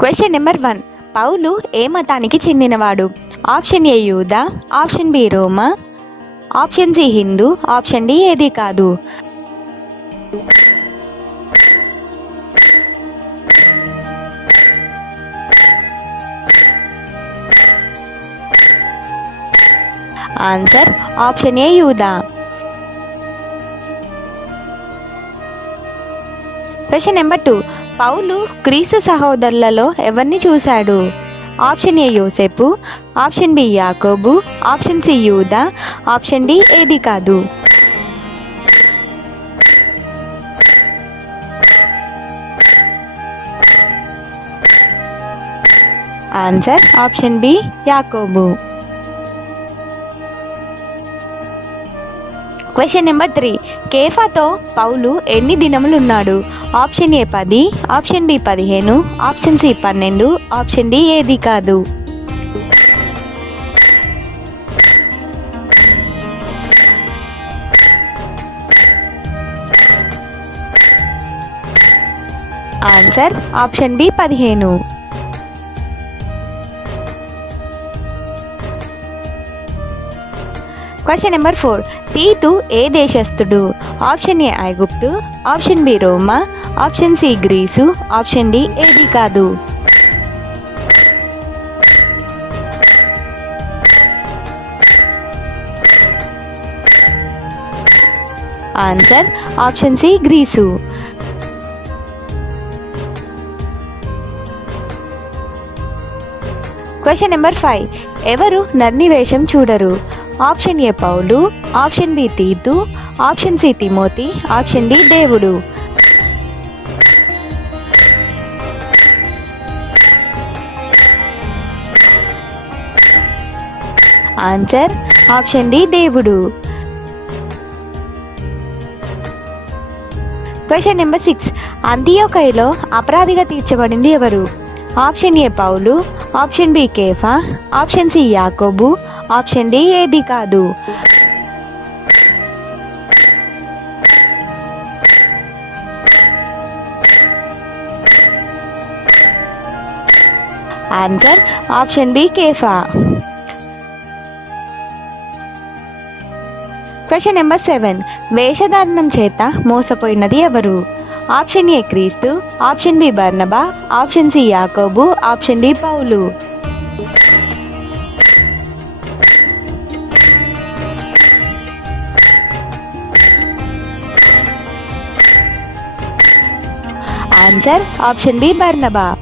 Question number one పౌలు ఏ మతానికి చెందినవాడు? ఆప్షన్ ఏ యూదా ఆప్షన్ బి రోమా option C Hindu option D ఏది కాదు? ఆన్సర్ ఆప్షన్ ఏ యూదా. క్వశ్చన్ నెంబర్ టూ పౌలు క్రీస్తు సహోదరులలో ఎవరిని చూశాడు? ఆప్షన్ ఏ యోసేపు ఆప్షన్ బి యాకోబు ఆప్షన్ సి యూదా ఆప్షన్ డి ఏది కాదు. ఆన్సర్ ఆప్షన్ బి యాకోబు. క్వశ్చన్ నెంబర్ త్రీ కేఫాతో పౌలు ఎన్ని దినములు ఉన్నాడు ఆప్షన్ ఏ పది ఆప్షన్ బి పదిహేను ఆప్షన్ సి పన్నెండు ఆప్షన్ డి ఏది కాదు? ఆన్సర్ ఆప్షన్ బి పదిహేను. క్వశ్చన్ నెంబర్ ఫోర్ తీతు ఏ దేశస్థుడు? ఆప్షన్ ఏ ఐగుప్తు ఆప్షన్ బి రోమా option C Greece option D ఏది కాదు. Answer option C Greece. Question number five ఎవరు నర్ని వేషం చూడరు? Option A Paul option B తీతు ఆప్షన్ సి తిమోతి ఆప్షన్ డి దేవుడు. ఆన్సర్ ఆప్షన్ డి దేవుడు. Question number six. అంత్యోకైలో అపరాధిగా తీర్చబడింది ఎవరు? Option A Paul option B కేఫా ఆప్షన్ సి యాకోబు ఆప్షన్ డి ఏది కాదు. ఆన్సర్ ఆప్షన్ బి కేఫా క్వశ్చన్ నెంబర్ సెవెన్ వేషధారణం చేత మోసపోయినది ఎవరు? ఆప్షన్ ఏ క్రీస్తు ఆప్షన్ బి బర్నబా ఆప్షన్ సి యాకోబు ఆప్షన్ డి పౌలు. ఆన్సర్ ఆప్షన్ బి బర్నబా.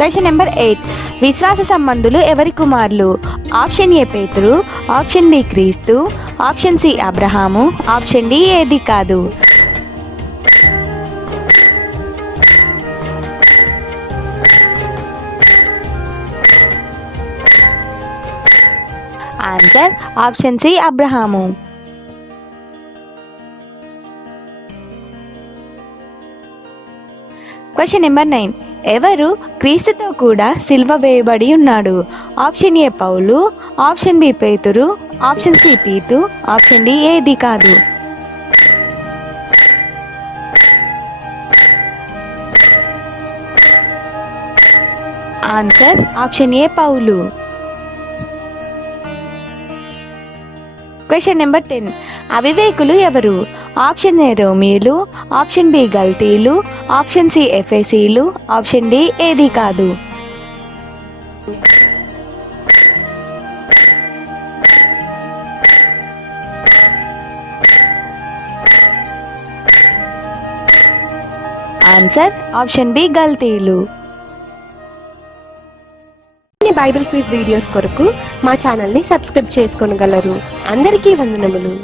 Question number eight. విశ్వాస సంబంధులు ఎవరి కుమారులు? ఆప్షన్ ఏ పేతురు ఆప్షన్ బి క్రీస్తు option C Abraham option D ఏది కాదు. Answer option C Abraham. Question number nine. ఎవరు క్రీస్తుతో కూడా సిల్వ వేయబడి ఉన్నాడు. Option A Paul option B పేతురు ఆప్షన్ సి తీతు ఆప్షన్ డి ఏది కాదు. Answer option A Paul. Question number ten అవివేకులు ఎవరు? ఆప్షన్ ఏ రోమిలు ఆప్షన్ బి గల్తీలు ఆప్షన్ సి ఎఫ్ఎసీలు ఆప్షన్ డి ఏది కాదు? ఆన్సర్ ఆప్షన్ బి గల్తీలు. మరిన్ని బైబిల్ క్విజ్ వీడియోస్ కొరకు మా ఛానల్ని సబ్స్క్రైబ్ చేసుకోగలరు అందరికీ వందనములు.